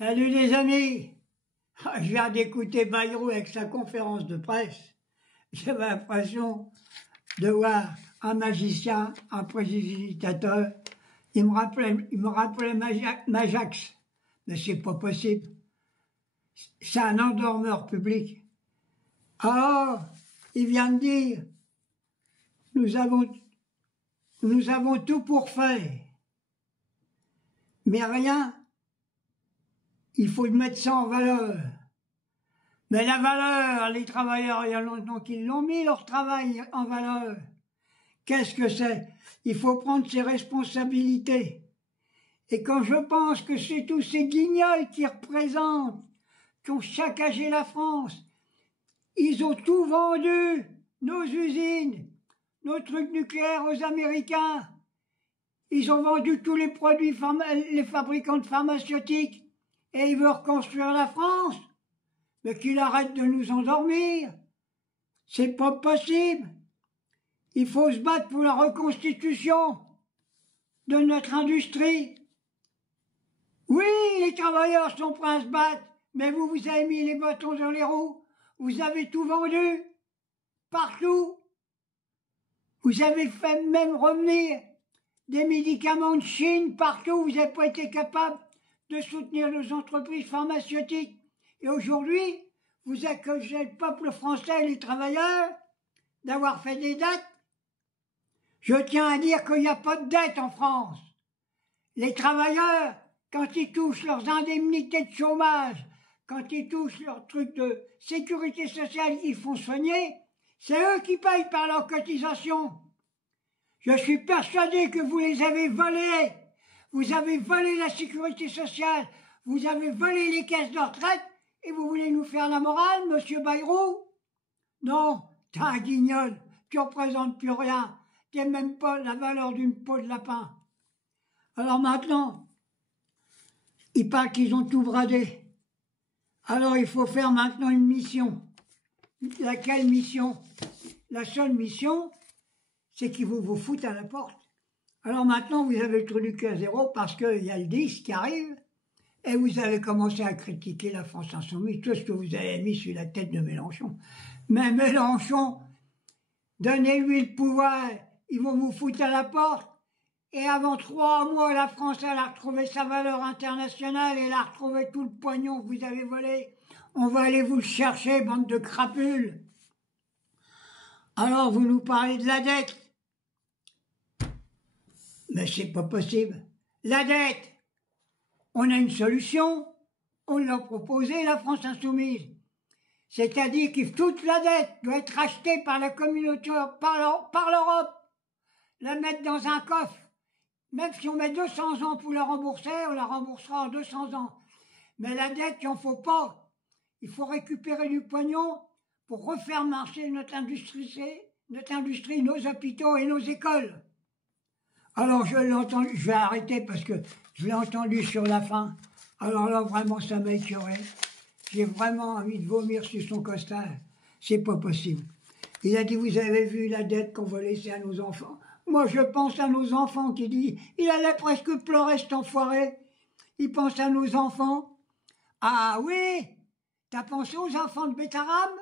Salut les amis. Je viens d'écouter Bayrou avec sa conférence de presse. J'avais l'impression de voir un magicien, un prédigitateur. Il me rappelait Majax. Mais c'est pas possible. C'est un endormeur public. Alors, il vient de dire, nous avons tout pour faire. Mais rien. Il faut mettre ça en valeur. Mais la valeur, les travailleurs, il y a longtemps qu'ils l'ont mis, leur travail en valeur. Qu'est-ce que c'est? Il faut prendre ses responsabilités. Et quand je pense que c'est tous ces guignols qui représentent, qui ont saccagé la France, ils ont tout vendu, nos usines, nos trucs nucléaires aux Américains. Ils ont vendu tous les produits, les fabricants de pharmaceutiques. Et il veut reconstruire la France, mais qu'il arrête de nous endormir. C'est pas possible. Il faut se battre pour la reconstitution de notre industrie. Oui, les travailleurs sont prêts à se battre, mais vous avez mis les bâtons dans les roues. Vous avez tout vendu, partout. Vous avez fait même revenir des médicaments de Chine partout. Vous n'avez pas été capable de soutenir nos entreprises pharmaceutiques. Et aujourd'hui, vous accusez le peuple français et les travailleurs d'avoir fait des dettes. Je tiens à dire qu'il n'y a pas de dette en France. Les travailleurs, quand ils touchent leurs indemnités de chômage, quand ils touchent leurs trucs de sécurité sociale qu'ils font soigner, c'est eux qui payent par leurs cotisations. Je suis persuadé que vous les avez volés. Vous avez volé la sécurité sociale, vous avez volé les caisses de retraite, et vous voulez nous faire la morale, monsieur Bayrou? Non, t'es un guignol, tu représentes plus rien, t'es même pas la valeur d'une peau de lapin. Alors maintenant, ils parlent qu'ils ont tout bradé. Alors il faut faire maintenant une mission. Laquelle mission? La seule mission, c'est qu'ils vous foutent à la porte. Alors maintenant, vous avez le trou du cul à zéro parce qu'il y a le 10 qui arrive et vous avez commencé à critiquer la France Insoumise, tout ce que vous avez mis sur la tête de Mélenchon. Mais Mélenchon, donnez-lui le pouvoir, ils vont vous foutre à la porte. Et avant 3 mois, la France, elle a retrouvé sa valeur internationale, elle a retrouvé tout le pognon que vous avez volé. On va aller vous le chercher, bande de crapules. Alors vous nous parlez de la dette. Mais c'est pas possible. La dette, on a une solution, on l'a proposée, la France Insoumise. C'est-à-dire que toute la dette doit être rachetée par la communauté, par l'Europe, la mettre dans un coffre. Même si on met 200 ans pour la rembourser, on la remboursera en 200 ans. Mais la dette, il n'en faut pas. Il faut récupérer du pognon pour refaire marcher notre industrie, nos hôpitaux et nos écoles. Alors je l'ai entendu, je vais arrêter parce que je l'ai entendu sur la fin. Alors là, vraiment, ça m'a écœuré. J'ai vraiment envie de vomir sur son costard. C'est pas possible. Il a dit, vous avez vu la dette qu'on va laisser à nos enfants. Moi, je pense à nos enfants, qui dit, il allait presque pleurer cet enfoiré. Il pense à nos enfants. Ah oui, t'as pensé aux enfants de Bétarame?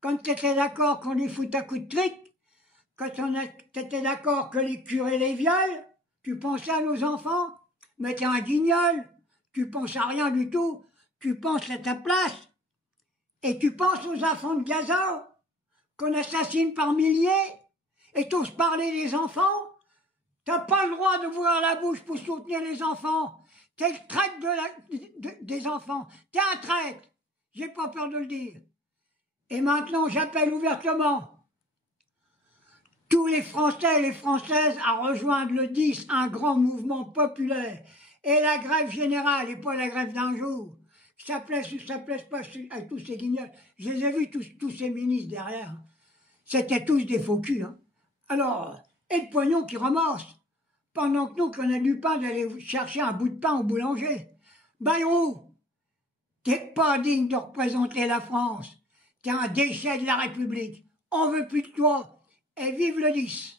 Quand t'étais d'accord qu'on les foute à coups de trick? Quand t'étais d'accord que les curés les violent, tu pensais à nos enfants? Mais t'es un guignol, tu penses à rien du tout, tu penses à ta place. Et tu penses aux enfants de Gaza, qu'on assassine par milliers, et t'oses parler des enfants? T'as pas le droit de d'ouvrir la bouche pour soutenir les enfants. T'es le traître des enfants. T'es un traître. J'ai pas peur de le dire. Et maintenant, j'appelle ouvertement tous les Français et les Françaises à rejoindre le 10, un grand mouvement populaire. Et la grève générale, et pas la grève d'un jour. Ça plaise ou ça plaise pas à tous ces guignols. Je les ai vus tous ces ministres derrière. C'était tous des faux culs. Hein. Alors, et le pognon qui ramasse. Pendant que nous, qu'on a du pain d'aller chercher un bout de pain au boulanger. Bayrou, t'es pas digne de représenter la France. T'es un déchet de la République. On veut plus de toi. Et vive le 10.